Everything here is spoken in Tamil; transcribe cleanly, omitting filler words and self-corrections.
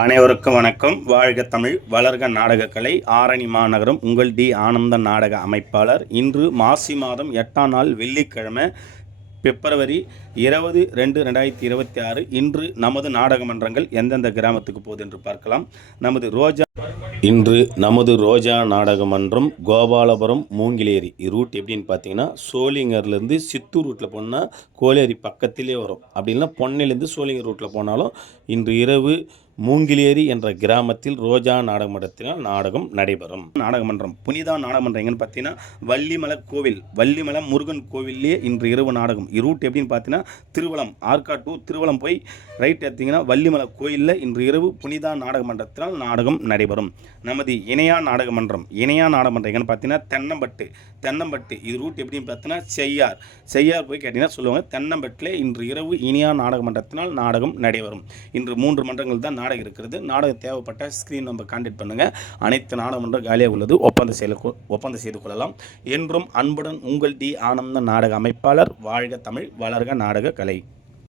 அனைவருக்கும் வணக்கம். வாழ்க தமிழ், வளர்க நாடகக்கலை. ஆரணி மாநகரம் உங்கள் டி ஆனந்த நாடக அமைப்பாளர். இன்று மாசி மாதம் 8ஆம் நாள் வெள்ளிக்கிழமை, பிப்ரவரி 20, 2026. இன்று நமது நாடக மன்றங்கள் எந்தெந்த கிராமத்துக்கு போகுது என்று பார்க்கலாம். இன்று நமது ரோஜா நாடக மன்றம் கோபாலபுரம் மூங்கிலேரி ரூட் எப்படின்னு பார்த்தீங்கன்னா, சோளிங்கர்லேருந்து சித்தூர் ரூட்டில் போனால் கோலேரி பக்கத்திலே வரும். அப்படி இல்லைன்னா பொன்னையிலேருந்து சோளிங்கர் ரூட்டில் போனாலும் இன்று இரவு மூங்கிலேரி என்ற கிராமத்தில் ரோஜா நாடக மன்றத்தினால் நாடகம் நடைபெறும். நாடகமன்றம் புனிதா நாடகமன்றம் எங்கன்னு பார்த்தீங்கன்னா, வள்ளிமலை கோவில், வள்ளிமலை முருகன் கோவிலே இன்று இரவு நாடகம். ரூட் எப்படின்னு பார்த்தீங்கன்னா, திருவளம், ஆற்காடு டு திருவளம் போய் ரைட் எடுத்தீங்கன்னா வள்ளிமலை கோயிலில் இன்று இரவு புனிதா நாடக மன்றத்தினால் நாடகம் நடைபெறும். நமது இணையா நாடகமன்றம் எங்கன்னு பார்த்தீங்கன்னா, தென்னம்பட்டு இது ரூட் எப்படின்னு பார்த்தீங்கன்னா, செய்யார் போய் கேட்டிங்கன்னா சொல்லுவாங்க. தென்னம்பட்டில் இன்று இரவு இணையா நாடக மன்றத்தினால் நாடகம் நடைபெறும். இன்று 3 மன்றங்கள் தான் நாடகம் இருக்கிறது. நாடகம் தேவைப்பட்ட ஸ்க்ரீன் நம்பர் கான்டாக்ட் பண்ணுங்கள். அனைத்து நாடகமன்றம் காலியாக உள்ளது. ஒப்பந்தம் செய்து கொள்ளலாம். என்றும் அன்புடன் உங்கள் டி ஆனந்த நாடக அமைப்பாளர். வாழ்க தமிழ், வளர்க நாடக கலை.